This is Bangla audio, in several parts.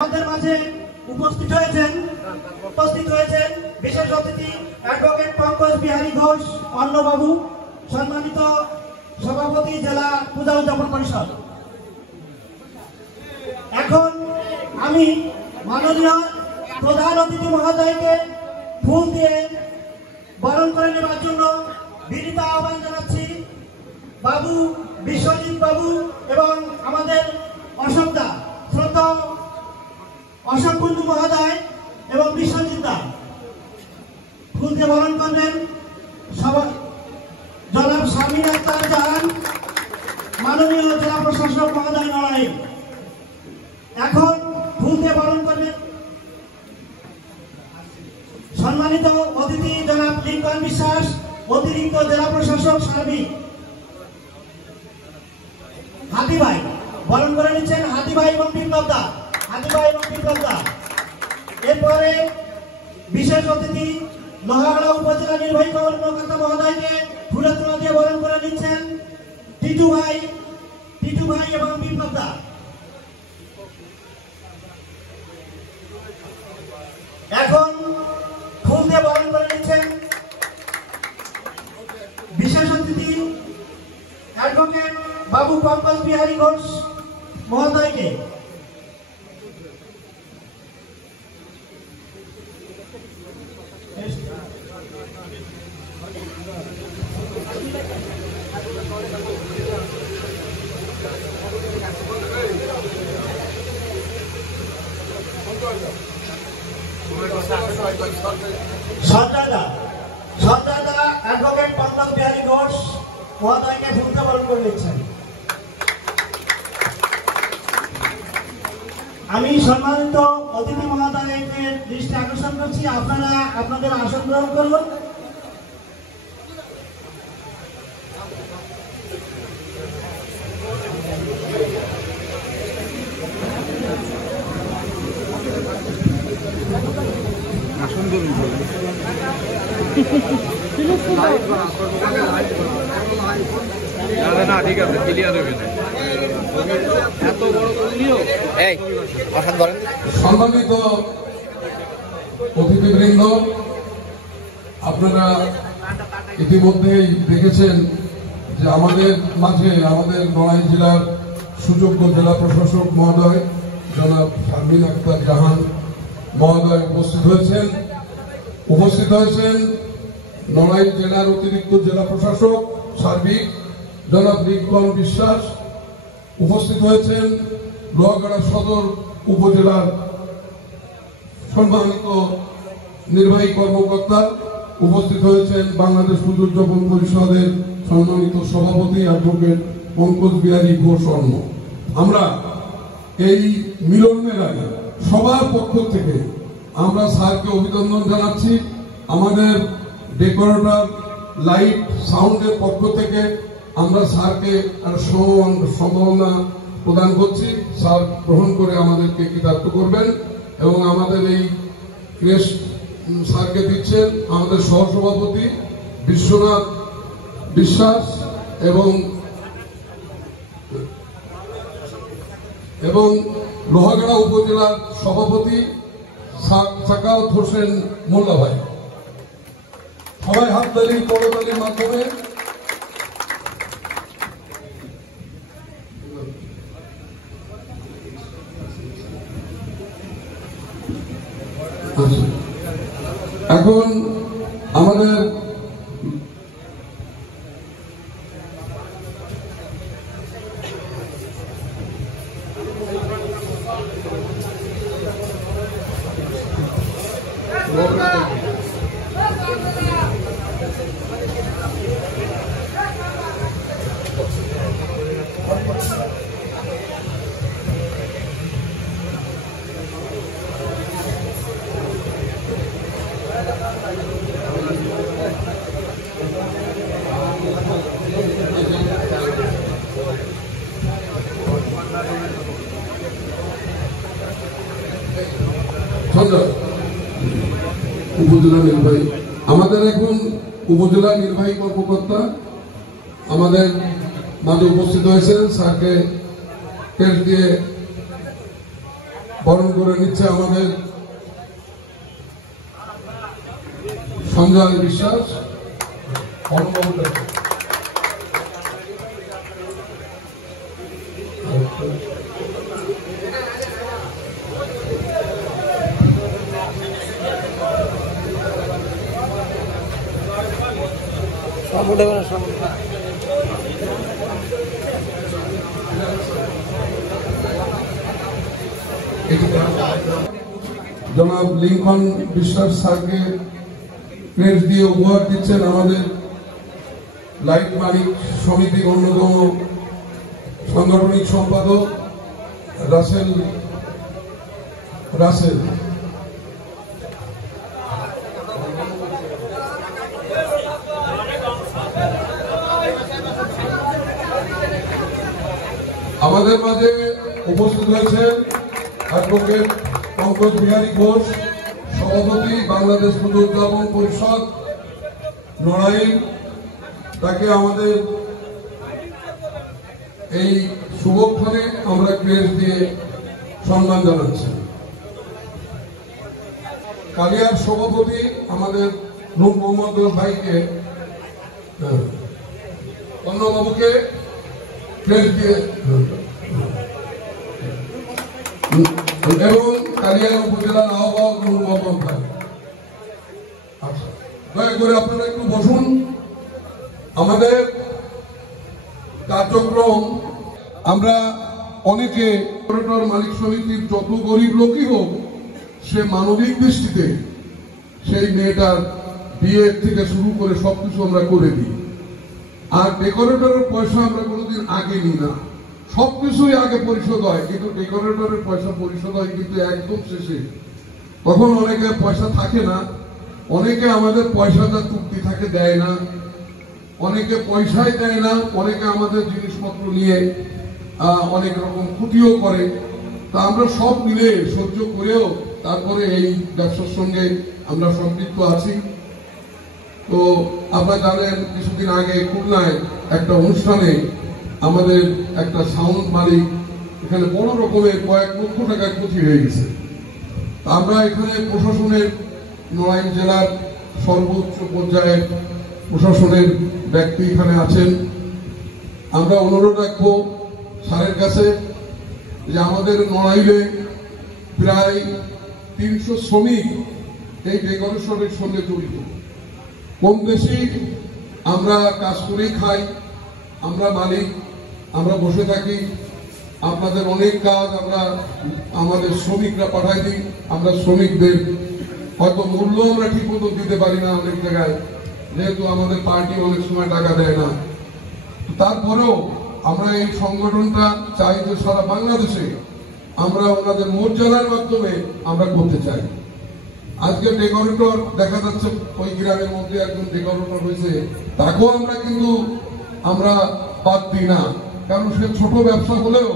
আমাদের মাঝে উপস্থিত হয়েছেন বিশেষ অতিথি অ্যাডভোকেট পঙ্কজ বিহারী ঘোষ অন্নবাবু, সম্মানিত সভাপতি জেলা পূজা উদযাপন পরিষদ। এখন আমি মাননীয় প্রধান অতিথি মহোদয়কে ফুল দিয়ে বরণ করে নেবার জন্য বিনীত আহ্বান জানাচ্ছি। বাবু বিশ্বজিৎ বাবু এবং আমাদের অশোকদা, শ্রদ্ধা অশোক কুন্ডু মহোদয় এবং বিশ্বজিৎ দা ফুল দিয়ে বরণ করবেন। জনাব শামীম আক্তার জাহান, মাননীয় জেলা প্রশাসক মহোদয় নড়াইল, এখন ফুল দিয়ে বরণ করবেন সম্মানিত অতিথি জনাব লিঙ্কন বিশ্বাস, অতিরিক্ত জেলা প্রশাসক সার্বিক। হাতি ভাই বরণ করে নিচ্ছেন, হাতি ভাই এবং বিপ্লব দা, হাতি ভাই এবং বিপ্লব দা। এরপরে বিশেষ অতিথি লোহাগড়া উপজেলা নির্বাহী কর্মকর্তা মহোদয়কে ফুলের তোড়া দিয়ে বরণ করে নিচ্ছেন টিটু ভাই এবং বিপ্লব দা। এখন ফুল দিয়ে বরণ করে নিচ্ছেন বিশেষ অতিথি অ্যাডভোকেট বাবু পঙ্কজ বিহারী ঘোষ মহোদয়কে। সজ্জাদা অ্যাডভোকেট পঙ্কজ বিহারী ঘোষ মহোদয়কে ফুলকে বরণ করে নিচ্ছেন। আমি সম্মানিত অতিথি মহোদয়কে দৃষ্টি আকর্ষণ করছি, আপনারা আপনাদের আসন গ্রহণ করুন। আসন করুন না, ঠিক আছে, ক্লিয়ার হবে না। এত বড় আসন ধরেন। সম্মানিত অতিথিবৃন্দ, আপনারা ইতিমধ্যেই দেখেছেন যে আমাদের মাঝে আমাদের নড়াইল জেলার সুযোগ্য জেলা প্রশাসক মহোদয় জনাব শামীম আক্তার জাহান মহোদয় উপস্থিত হয়েছেন নড়াইল জেলার অতিরিক্ত জেলা প্রশাসক সার্বিক জনাব লিঙ্কন বিশ্বাস, উপস্থিত হয়েছেন লোহাগড়া সদর উপজেলার সম্মানিত নির্বাহী কর্মকর্তা, উপস্থিত হয়েছেন বাংলাদেশ পূজা উদযাপন পরিষদের সম্মানিত সভাপতি অ্যাডভোকেট পঙ্কজ বিহারী ঘোষ অন্ন। আমরা এই মিলন মেলায় সবার পক্ষ থেকে আমরা স্যারকে অভিনন্দন জানাচ্ছি। আমাদের ডেকোরেটর লাইট সাউন্ডের পক্ষ থেকে আমরা স্যারকে সম্মাননা প্রদান করছি। স্যার গ্রহণ করে আমাদেরকে কৃতার্থ করবেন এবং আমাদের এই ক্রেস্ট স্যারকে দিচ্ছেন আমাদের সহসভাপতি বিশ্বনাথ বিশ্বাস এবং লোহাগড়া উপজেলার সভাপতি সাকাওয়াত হোসেন মোল্লা ভাই। সবাই হাততালি করতালির মাধ্যমে এখন আমাদের উপজেলা নির্বাহী আমাদের এখন উপজেলা নির্বাহী কর্মকর্তা আমাদের মাঝে উপস্থিত হয়েছেন, স্যারকে দিয়ে বরণ করে নিচ্ছে আমাদের সঞ্জয় বিশ্বাস। জনাব লিঙ্কন বিশ্বাস স্যারকে ক্রেস্ট দিয়ে উপহার দিচ্ছেন আমাদের লাইট মালিক সমিতির অন্যতম সাংগঠনিক সম্পাদক রাসেল। আমাদের মাঝে উপস্থিত হয়েছেন অ্যাডভোকেট পঙ্কজ বিহারী ঘোষ, সভাপতি বাংলাদেশ পুজো উদযাপন পরিষদ নড়াইল। তাকে আমাদের এই শুভক্ষণে আমরা ক্রেস্ট দিয়ে সম্মান জানাচ্ছি। কালিয়ার সভাপতি আমাদের নূর মোহাম্মদ ভাইকে, অন্যবাবুকে ক্রেস্ট দিয়ে এবং কালিয়া উপজেলার আহ্বায়ক নূর মোহাম্মদ ভাই। আচ্ছা, দয়া করে আপনারা একটু বসুন। আমাদের কার্যক্রম আমরা অনেকে করিডোর মালিক সমিতির যত গরিব লোকই হোক, সে মানবিক দৃষ্টিতে সেই মেয়েটার বিয়ের থেকে শুরু করে সবকিছু আমরা করে দিই। আর ডেকোরেটরের পয়সা আমরা কোনোদিন আগে নিই না, সবকিছুই আগে পরিশোধ হয়, কিন্তু ডেকোরেটরের পয়সা পরিশোধ হয় কিন্তু একদম শেষে। তখন অনেকের পয়সা থাকে না, অনেকে আমাদের পয়সাটা চুক্তি থাকে দেয় না, অনেকে পয়সাই দেয় না, অনেকে আমাদের জিনিসপত্র নিয়ে অনেক রকম ক্ষতিও করে। তা আমরা সব মিলে সহ্য করেও তারপরে এই ব্যবসার সঙ্গে আমরা সম্পৃক্ত আছি। তো আপনারা জানেন কিছুদিন আগে খুলনায় একটা অনুষ্ঠানে আমাদের একটা সাউন্ড মালিক এখানে বড় রকমের কয়েক লক্ষ টাকার ক্ষতি হয়ে গেছে। আমরা এখানে প্রশাসনের, নড়াইল জেলার সর্বোচ্চ পর্যায়ের প্রশাসনের ব্যক্তি এখানে আছেন। আমরা অনুরোধ রাখবো স্যারের কাছে যে আমাদের নড়াইলে প্রায় 300 শ্রমিক এই ডেকোরেশনের সঙ্গে জড়িত। কম বেশি আমরা কাজ করেই খাই, আমরা মালিক, আমরা বসে থাকি। আপনাদের অনেক কাজ আমরা আমাদের শ্রমিকরা পাঠাই দিই। আমরা শ্রমিকদের হয়তো মূল্য আমরা ঠিক মতো দিতে পারি না অনেক জায়গায়, যেহেতু আমাদের পার্টি অনেক সময় টাকা দেয় না। তারপরেও আমরা এই সংগঠনটা চাই যে সারা বাংলাদেশে আমরা ওনাদের মোট জেলার মাধ্যমে আমরা করতে চাই। আজকে ডেকোরেটর দেখা যাচ্ছে ওই গ্রামের মধ্যে একজন ডেকোরেটর হয়েছে, তাকেও আমরা কিন্তু আমরা বাদ দিই না, কারণ সে ছোট ব্যবসা হলেও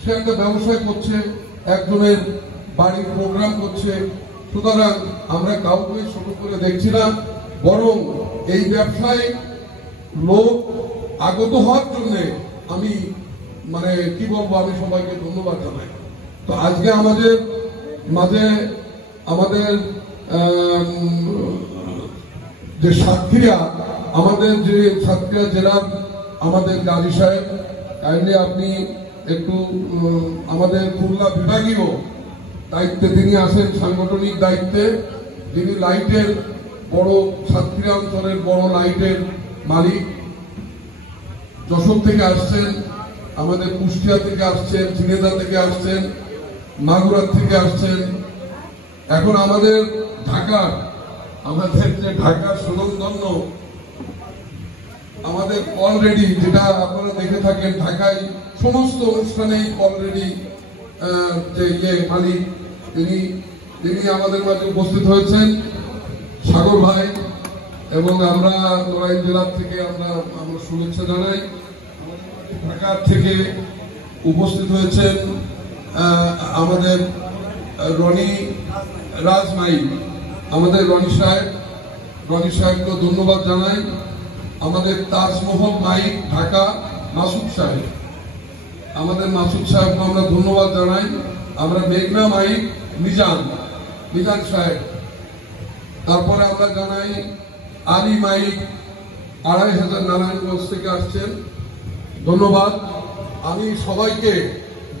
সে একটা ব্যবসায় করছে, একজনের বাড়ির প্রোগ্রাম করছে। সুতরাং আমরা কাউকে ছোট করে দেখছি না, বরং এই ব্যবসায় লোক আগত হওয়ার জন্য আমি কি বলবো, আমি সবাইকে ধন্যবাদ জানাই। তো আজকে আমাদের মাঝে আমাদের যে সাতক্ষীরা, আমাদের যে সাতক্ষীরা জেলার আমাদের গাজী সাহেব, কাইন্ডলি আপনি একটু আমাদের খুলনা বিভাগীয় দায়িত্বে তিনি আছেন, সাংগঠনিক দায়িত্বে। তিনি লাইটের বড়, সাতক্ষীরা অঞ্চলের বড় লাইটের মালিক। যশোর থেকে আসছেন, আমাদের কুষ্টিয়া থেকে আসছেন, ঝিনেদা থেকে আসছেন, মাগুরা থেকে আসছেন। এখন আমাদের যে ঢাকার সুনামধন্য আমাদের অলরেডি, যেটা আপনারা দেখে থাকেন ঢাকায় সমস্ত অনুষ্ঠানেই অলরেডি যে মালিক, তিনি আমাদের মাঝে উপস্থিত হয়েছেন, সাগর ভাই। এবং আমরা নড়াইল জেলার থেকে আমরা শুভেচ্ছা জানাই। ঢাকা থেকে উপস্থিত হয়েছেন আমাদের রনি রাজমাই, আমাদের রনি সাহেবকে ধন্যবাদ জানাই। আমাদের তাজমহল মাইক ঢাকা মাসুদ সাহেব, আমাদের মাসুদ সাহেবকে আমরা ধন্যবাদ জানাই। আমরা মেঘনা মাইক মিজান সাহেব, তারপরে আমরা জানাই আলী মাইক 2500 নারায়ণগঞ্জ থেকে আসছেন, ধন্যবাদ। আমি সবাইকে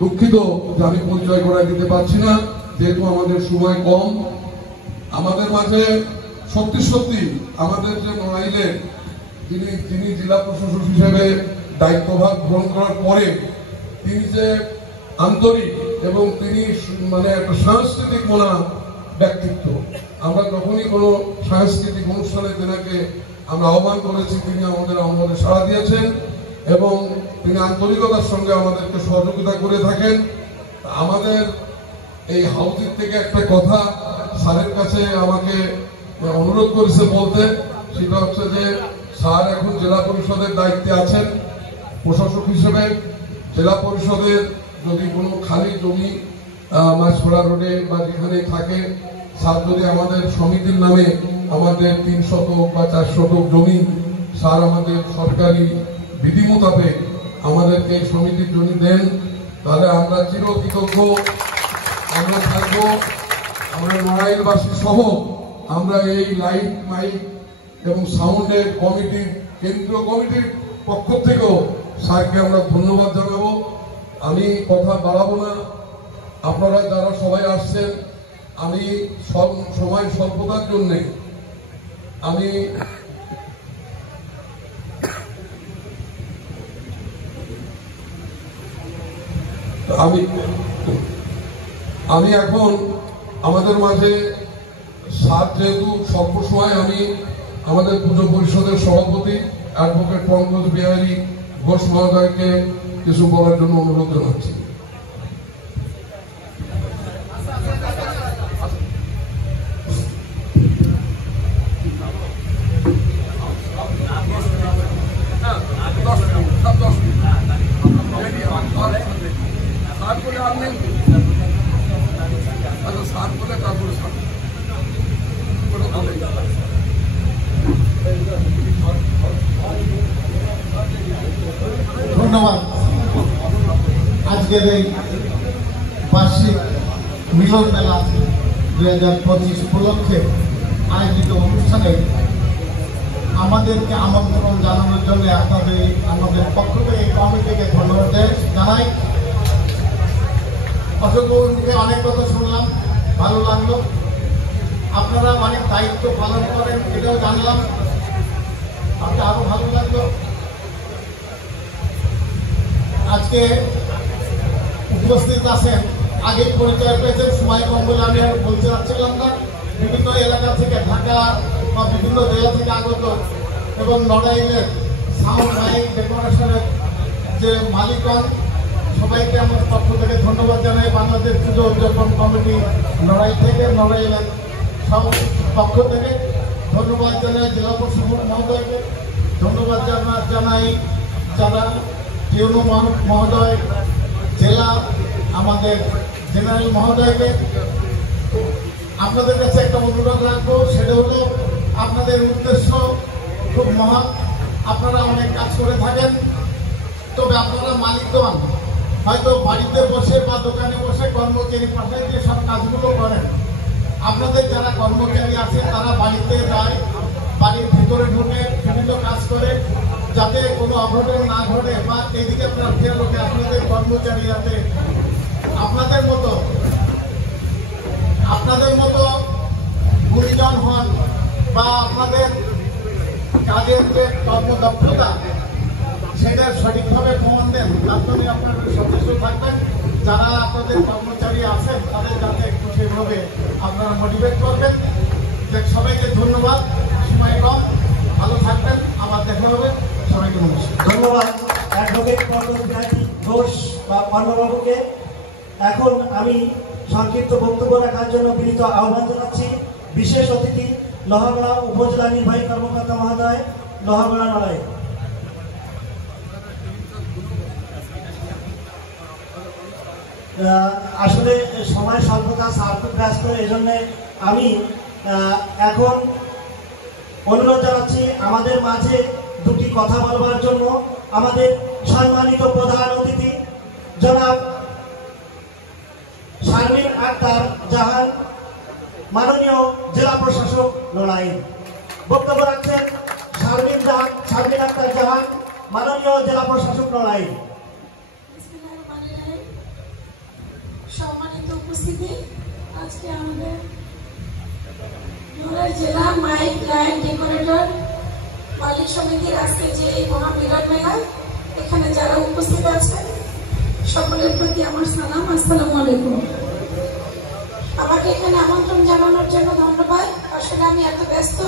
দুঃখিত যে আমি পরিচয় করায় দিতে পারছি না, যেহেতু আমাদের সময় কম। আমাদের মাঝে সত্যি আমাদের যে নড়াইলের যিনি জেলা প্রশাসক হিসেবে দায়িত্বভার গ্রহণ করার পরে তিনি যে আন্তরিক এবং তিনি মানে একটা সাংস্কৃতিক মনা ব্যক্তিত্ব। আমরা যখনই কোনো সাংস্কৃতিক অনুষ্ঠানে তেনাকে আমরা আহ্বান করেছি, তিনি আমাদের সাড়া দিয়েছেন এবং তিনি আন্তরিকতার সঙ্গে আমাদেরকে সহযোগিতা করে থাকেন। আমাদের এই হাউজির থেকে একটা কথা স্যারের কাছে আমাকে অনুরোধ করেছে বলতে, সেটা হচ্ছে যে স্যার এখন জেলা পরিষদের দায়িত্বে আছেন প্রশাসক হিসেবে। জেলা পরিষদের যদি কোনো খালি জমি মাছখোলা রোডে বা যেখানে থাকে, স্যার যদি আমাদের সমিতির নামে আমাদের 3 শতক বা 4 শতক জমি স্যার আমাদের সরকারি বিধি মোতাবেক আমাদেরকে সমিতির জমি দেন, তাহলে আমরা চিরকৃতজ্ঞ আমরা থাকবো। আমরা নড়াইলবাসী সহ আমরা এই লাইট মাইক এবং সাউন্ডের কমিটির কেন্দ্রীয় কমিটির পক্ষ থেকেও স্যারকে আমরা ধন্যবাদ জানাবো। আমি কথা বাড়াবো না, আপনারা যারা সবাই আসছেন, আমি সময় স্বল্পতার জন্য আমি এখন আমাদের মাঝে স্যার যেহেতু স্বল্প সময়, আমি আমাদের পুজো পরিষদের সভাপতি অ্যাডভোকেট পঙ্কজ বিহারী ঘোষ মহোদয়কে কিছু বলার জন্য অনুরোধ জানাচ্ছি। ধন্যবাদ। আজকের এই বার্ষিক মিলন মেলা 2025 উপলক্ষে আয়োজিত অনুষ্ঠানে আমাদেরকে আমন্ত্রণ জানানোর জন্য আমাদের পক্ষ থেকে কমিটিকে ধন্যবাদ জানাই। অশোকবাবুর মুখে অনেক কথা শুনলাম, ভালো লাগলো। আপনারা অনেক দায়িত্ব পালন করেন, এটাও জানলাম, আপনার আরো ভালো লাগলো। আজকে উপস্থিত আছেন, আগে পরিচয় পেয়েছেন, সময় কম বলে আমি আর বলতে চাচ্ছিলাম না। বিভিন্ন এলাকা থেকে, ঢাকা বা বিভিন্ন জেলা থেকে আগত এবং নড়াইলের সাউন্ড মাইক ডেকোরেশনের যে মালিকগণ, সবাইকে আমার পক্ষ থেকে ধন্যবাদ জানাই। বাংলাদেশ পুজো উদযাপন কমিটি নড়াইল থেকে, নড়াইলের সব পক্ষ থেকে ধন্যবাদ জানাই। জেলা প্রশাসক মহোদয়কে ধন্যবাদ জানাই, যারা টিউনো মহোদয়, জেলা আমাদের জেনারেল মহোদয়কে। আপনাদের কাছে একটা অনুরোধ রাখবো, সেটা হলো আপনাদের উদ্দেশ্য খুব মহৎ, আপনারা অনেক কাজ করে থাকেন, তবে আপনারা মালিকগণ হয়তো বাড়িতে বসে বা দোকানে বসে কর্মচারী পাঠায় দিয়ে সব কাজগুলো করেন। আপনাদের যারা কর্মচারী আছে তারা বাড়িতে যায়, বাড়ির ভিতরে ঢুকে বিভিন্ন কাজ করে, যাতে কোনো অঘটন না ঘটে বা এইদিকে প্রার্থীরা লোকে আপনাদের কর্মচারী যাতে আপনাদের মতো গুণীজন হন বা আপনাদের কাজের যে কর্মদক্ষতা সেটা সঠিকভাবে প্রমাণ দেন, তার জন্য আপনারা সচেষ্ট থাকবেন। যারা আপনাদের কর্মচারী আছেন তাদের যাতে একটু সেইভাবে আপনারা মোটিভেট করবেন। সবাইকে ধন্যবাদ, সময় কম, ভালো থাকবেন, আবার দেখা হবে। সবাইকে নমস্কার। ধন্যবাদ অ্যাডভোকেট পঙ্কজ বিহারী ঘোষ বা পর্ণবাবুকে। এখন আমি সংক্ষিপ্ত বক্তব্য রাখার জন্য বিনীত আহ্বান জানাচ্ছি বিশেষ অতিথি লোহাগড়া উপজেলা নির্বাহী কর্মকর্তা মহোদয়, লোহাগড়া নড়াইল। আসলে সময় স্বল্পতা, স্যার খুব ব্যস্ত, এই জন্য আমি এখন অনুরোধ জানাচ্ছি আমাদের মাঝে দুটি কথা বলবার জন্য আমাদের সম্মানিত প্রধান অতিথি জনাব শারমিন আক্তার জাহান, মাননীয় জেলা প্রশাসক নড়াইল। বক্তব্য রাখছেন শারমিন আক্তার জাহান, মাননীয় জেলা প্রশাসক নড়াইল। সম্মানিত উপস্থিতি, আজকে আমাদের নড়াইল জেলা মাইক লাইন ডেকোরেটর মালিক সমিতির আজকে যে মহামিলন মেলা, এখানে যারা উপস্থিত আছেন সকলের প্রতি আমার সালাম, আসসালামু আলাইকুম। আমাকে এখানে আমন্ত্রণ জানানোর জন্য ধন্যবাদ। আসলে আমি এত ব্যস্ত,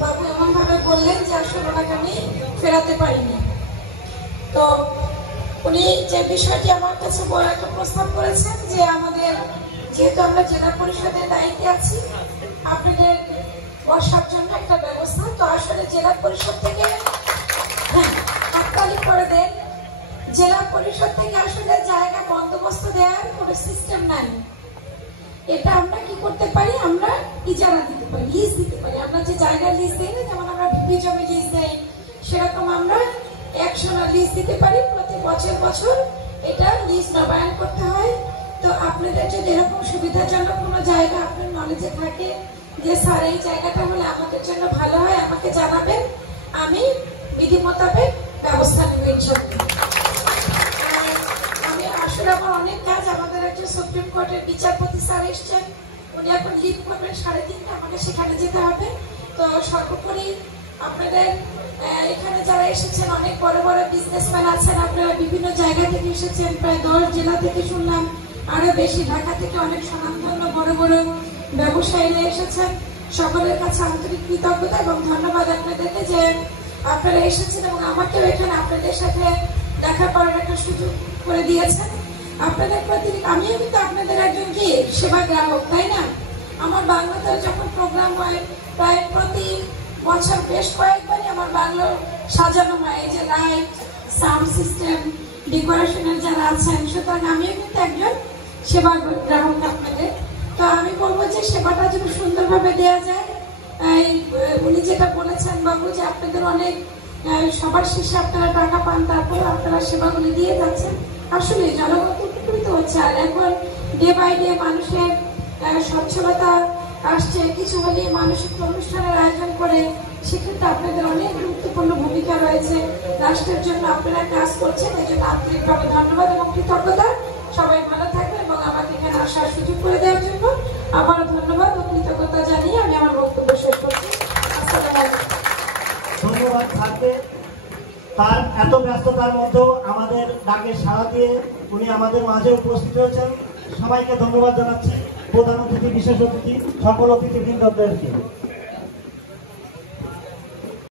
বাবু এমন ভাবে বললেন যে আসলে ওনাকে আমি ফেরাতে পারিনি। তো উনি যে বিষয়টি আমার কাছে বড় একটা প্রস্তাব করেছেন যে আমাদের যেহেতু আমরা জেলা পরিষদের দায়িত্বে আছি, আপনাদের বসার জন্য একটা ব্যবস্থা। তো আসলে জেলা পরিষদ থেকে হাততালি করে দেন। জেলা পরিষদ থেকে আসলে জায়গা বন্দোবস্ত দেওয়ার কোনো সিস্টেম নাই। এটা আমরা কি করতে পারি, আমরা ইজারা দিতে পারি, লিজ দিতে পারি। আমরা যে জায়গা লিজ দেই না, যেমন আমরা ভিপি জমি লিজ দেই, সেরকম আমরা 100 লিজ দিতে পারি। প্রতি বছর এটা লিজ নবায়ন করতে হয়। তো আপনাদের যদি এরকম সুবিধাজনক কোনো জায়গা আপনার নলেজে থাকে যে স্যার এই জায়গাটা হলে আমাদের জন্য ভালো হয়, আমাকে জানাবেন, আমি বিধি মোতাবেক ব্যবস্থা নেব ইনশাআল্লাহ। আমি আসলে আমার অনেক কাজ, আমাদের একজন সুপ্রিম কোর্টের বিচারপতি স্যার এসছেন, উনি এখন লিভ করবেন 3:30, আমাকে সেখানে যেতে হবে। তো সর্বোপরি আপনাদের এখানে যারা এসেছেন অনেক বড় বড় বিজনেসম্যান আছেন, আপনারা বিভিন্ন জায়গা থেকে এসেছেন, প্রায় 10 জেলা থেকে শুনলাম, আরো বেশি ঢাকা থেকে অনেক স্বনামধন্য বড় বড় ব্যবসায়ীরা এসেছেন। সকলের কাছে আন্তরিক কৃতজ্ঞতা এবং ধন্যবাদ আপনাদেরকে যে আপনারা এসেছেন এবং আমাকেও এখানে আপনাদের সাথে দেখা করার একটা সুযোগ করে দিয়েছেন। আপনাদের প্রতি আমিও কিন্তু আপনাদের একজন কি সেবা গ্রাহক, তাই না? আমার বাংলাতে যখন প্রোগ্রাম হয় প্রায় প্রতি বছর বেশ কয়েকবারই আমার বাংলো সাজানো হয়, এই যে লাইট, সাউন্ড সিস্টেম, ডেকোরেশনের যারা আছেন, সুতরাং আমিও কিন্তু একজন সেবা গ্রাহক আপনাদের। তো আমি বলবো যে সেবাটা যদি সুন্দরভাবে দেওয়া যায়, উনি যেটা বলেছেন বাবু যে আপনাদের অনেক সবার শেষে আপনারা টাকা পান, তারপরে আপনারা সেবাগুলি দিয়ে যাচ্ছেন, আসলে জনগণ উপকৃত হচ্ছে। আর এখন ডে বাই ডে মানুষের সচ্ছলতা আসছে, কিছু হলে মানসিক অনুষ্ঠানের আয়োজন করে, সেক্ষেত্রে আপনাদের অনেক গুরুত্বপূর্ণ ভূমিকা রয়েছে, রাষ্ট্রের জন্য আপনারা কাজ করছেন, এই জন্য আন্তরিকভাবে ধন্যবাদ এবং কৃতজ্ঞতা। সবাই ভালো থাকবেন এবং আমাকে এখানে আসার সুযোগ করে দেওয়ার জন্য আবারও ধন্যবাদ ও কৃতজ্ঞতা জানিয়ে আমি আমার বক্তব্য শেষ করছি। ধন্যবাদ স্যারকে, তার এত ব্যস্ততার মধ্যেও আমাদের ডাকে সাড়া দিয়ে উনি আমাদের মাঝে উপস্থিত হয়েছেন। সবাইকে ধন্যবাদ জানাচ্ছি, প্রধান অতিথি, বিশেষ অতিথি, সকল অতিথিবৃন্দদেরকে।